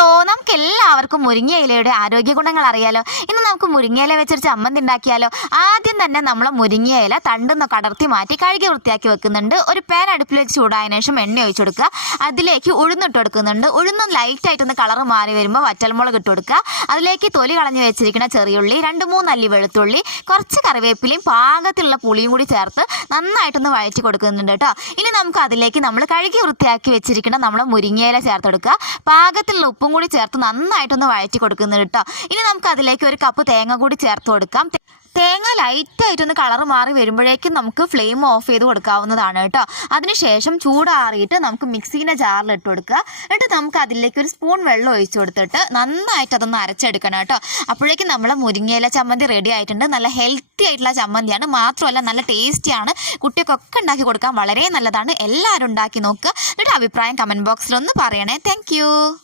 Hello, നമുക്ക് എല്ലാവർക്കും മുരിങ്ങയിലയുടെ ആരോഗ്യ ഗുണങ്ങൾ അറിയാലോ. ഇന്ന് നമുക്ക് മുരിങ്ങയില വെച്ചൊരു ചമ്മന്തി ഉണ്ടാക്കിയാലോ. ആദ്യം തന്നെ നമ്മൾ മുരിങ്ങയില തണ്ടുന്ന കടർത്തി മാറ്റി കഴുകി വൃത്തിയാക്കി വെക്കുന്നുണ്ട്. ഒരു പാൻ അടുപ്പിൽ വെച്ച് ചൂടായതിനു ശേഷം എണ്ണ ഒഴിച്ചു കൊടുക്കുക. അതിലേക്ക് ഉഴുന്നിട്ട് കൊടുക്കുന്നുണ്ട്. ഉഴുന്ന് ലൈറ്റായിട്ടൊന്ന് കളർ മാറി വരുമ്പോൾ വറ്റൽമുളക് ഇട്ട് കൊടുക്കുക. അതിലേക്ക് തൊലി കളഞ്ഞ് വെച്ചിരിക്കുന്ന ചെറിയുള്ളി, 2-3 അല്ലി വെളുത്തുള്ളി, കുറച്ച് കറിവേപ്പിലയും പാകത്തിലുള്ള പുളിയും കൂടി ചേർത്ത് നന്നായിട്ടൊന്ന് വഴറ്റി കൊടുക്കുന്നുണ്ട് കേട്ടോ. ഇനി നമുക്ക് അതിലേക്ക് നമ്മൾ കഴുകി വൃത്തിയാക്കി വെച്ചിരിക്കുന്ന നമ്മൾ മുരിങ്ങയില ചേർത്ത് കൊടുക്കുക. പാകത്തിലുള്ള ഉപ്പും കൂടി ചേർത്ത് നന്നായിട്ടൊന്ന് വഴറ്റി കൊടുക്കുന്നുണ്ട് കേട്ടോ. ഇനി നമുക്ക് അതിലേക്ക് 1 കപ്പ് തേങ്ങ കൂടി ചേർത്ത് കൊടുക്കാം. തേങ്ങ ലൈറ്റായിട്ടൊന്ന് കളർ മാറി വരുമ്പോഴേക്കും നമുക്ക് ഫ്ലെയിം ഓഫ് ചെയ്ത് കൊടുക്കാവുന്നതാണ് കേട്ടോ. അതിനുശേഷം ചൂടാറിയിട്ട് നമുക്ക് മിക്സിൻ്റെ ജാറിൽ ഇട്ട് കൊടുക്കുക. എന്നിട്ട് നമുക്ക് അതിലേക്ക് 1 സ്പൂൺ വെള്ളം ഒഴിച്ചു കൊടുത്തിട്ട് നന്നായിട്ട് അതൊന്ന് അരച്ചെടുക്കണം കേട്ടോ. അപ്പോഴേക്കും നമ്മൾ മുരിങ്ങയില ചമ്മന്തി റെഡി ആയിട്ടുണ്ട്. നല്ല ഹെൽത്തി ആയിട്ടുള്ള ചമ്മന്തിയാണ്, മാത്രമല്ല നല്ല ടേസ്റ്റിയാണ്. കുട്ടികൾക്കൊക്കെ ഉണ്ടാക്കി കൊടുക്കാൻ വളരെ നല്ലതാണ്. എല്ലാവരും ഉണ്ടാക്കി നോക്കുക. എന്നിട്ട് അഭിപ്രായം കമൻറ്റ് ബോക്സിലൊന്ന് പറയണേ. താങ്ക്